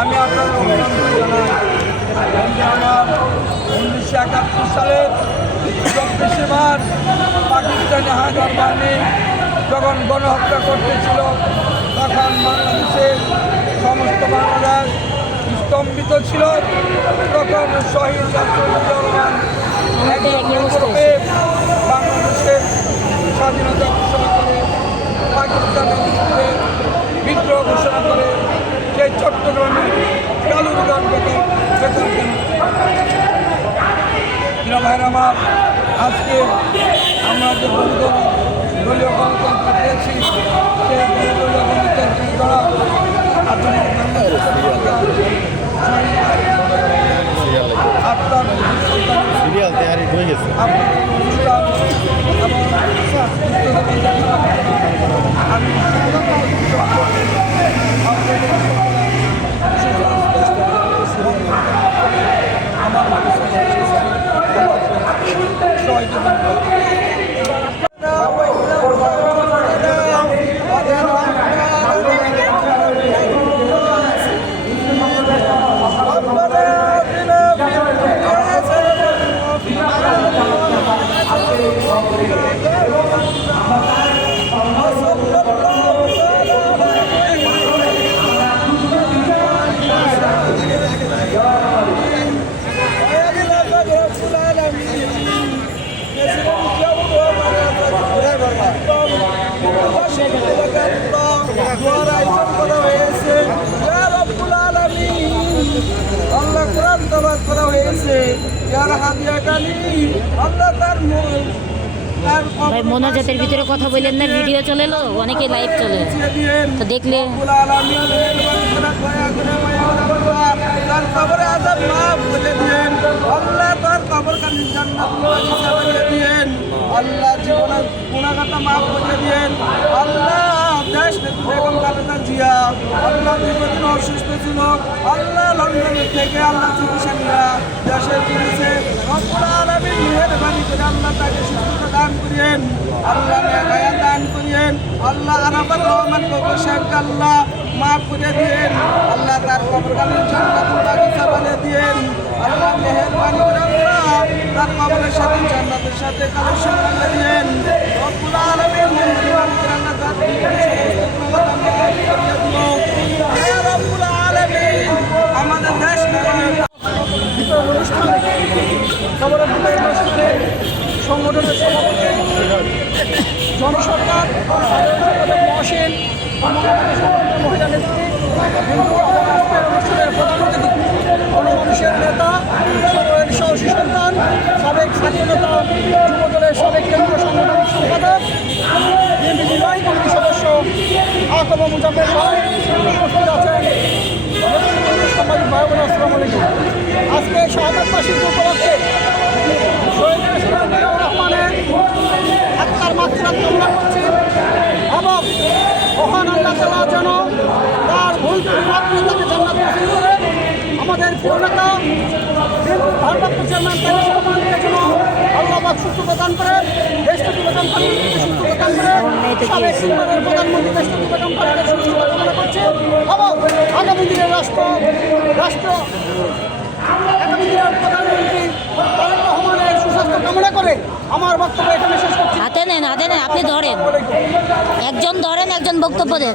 আমি আপনার অভিনন্দন জানাই। আমার 1971 সালের 24শে মার্চ পাকিস্তানি হায়দার বাহিনী যখন গণহত্যা করতেছিল, তখন বাংলাদেশের সমস্ত বাংলাদেশ স্তম্ভিত ছিল। তখন শহীদ রহমান বাংলাদেশের স্বাধীনতা ঘোষণা করে, পাকিস্তানের বিরুদ্ধে বিদ্রোহ ঘোষণা করে, সেই চট্টগ্রামে কালুরঘাট বেতার কেন্দ্র ভাইয়ের আমার আজকে আমরা যে দলীয় গণতন্ত্র পেয়েছি, সেই দলীয় গণতন্ত্রের দ্বারা আধুনিক সিরিয়াল তৈরি হয়ে গেছে। আল্লাহ কোরআন তালাওয়াত করা হয়েছে, আল্লাহ তার ভাই মোনাজাতের ভিতরে কথা বললেন না, ভিডিও চলে এলো, অনেকে লাইভ চলে তো দেখলে তার কবরে আযাব মাফ করে দিয়েন আল্লাহ, তার কবর কানে জান্নাত করে দিয়েন আল্লাহ, জীবনের গুনাহগাতা মাফ করে দিয়েন আল্লাহ। দেশ বেগম খালেদা জিয়া আল্লাহ দীর্ঘদিন অসুস্থ ছিল, আল্লাহ লন্ডনের থেকে আল্লাহ চিকিৎসা নিয়ে দেশের ফিরেছে। রব্বুল আলামিন মেহেরবানি করে আল্লাহ তাকে সুস্থতা দান করিয়েন আল্লাহ, নেক দান করিয়েন আল্লাহ। আরাফাত রহমান কবর সাহেবকে আল্লাহ মাফ করে দিয়েন আল্লাহ, তার কবরখানি জান্নাতুল বাগিচা বানিয়ে দিয়েন আল্লাহ, মেহেরবানি করে আল্লাহ তার কবরের সাথে জান্নাতের সাথে কালেকশন করে দিয়েন রব্বুল আলামিন। মেহেরবানি করে আল্লাহ তার রব্বুল আলামিন আমাদের দেশ সংগঠনের সভাপতি জনসরকার মহসিন, মহিলা নেত্রী, অনুষ্ঠানের প্রধান অতিথি, গণমানুষের নেতা, সাহসী সন্তান, সাবেক ছাত্রনেতা, যুবদলের সাবেক কেন্দ্রীয় সাংগঠনিক সম্পাদক, বিএনপি নির্বাহী কমিটির সদস্য আকব মুজাফের ভাই উপস্থিত আছেন। সাংবাদিক ভাই বোন, আসসালামু আলাইকুম। আজকে শাহাদাত বার্ষিকী উপলক্ষে শহীদ প্রেসিডেন্ট জিয়াউর রহমানের আত্মার মাগফিরাত কামনা করছি এবং মহান আল্লাহ তাআলা যেন তার ভুল মাফ করে তাকে জান্নাত নসিব করে, আমাদের প্রিয় নেতা বিএনপির ভারপ্রাপ্ত চেয়ারম্যান তারেক রহমানকে যেন আল্লাহ পাক সুস্থ প্রদান করে, দেশটি প্রদান করে, সুস্থ প্রদান করে, সাবেক সিনিয়র প্রধানমন্ত্রী দেশটি প্রদান করে সুস্থ কামনা করছে এবং আগামী দিনের আগামী দিনের প্রধানমন্ত্রী তারেক রহমানের সুস্বাস্থ্য কামনা করে আমার বক্তব্য এখানে শেষ করছি। হাতে নেন, আপনি ধরেন, একজন ধরেন, একজন বক্তব্য দেন।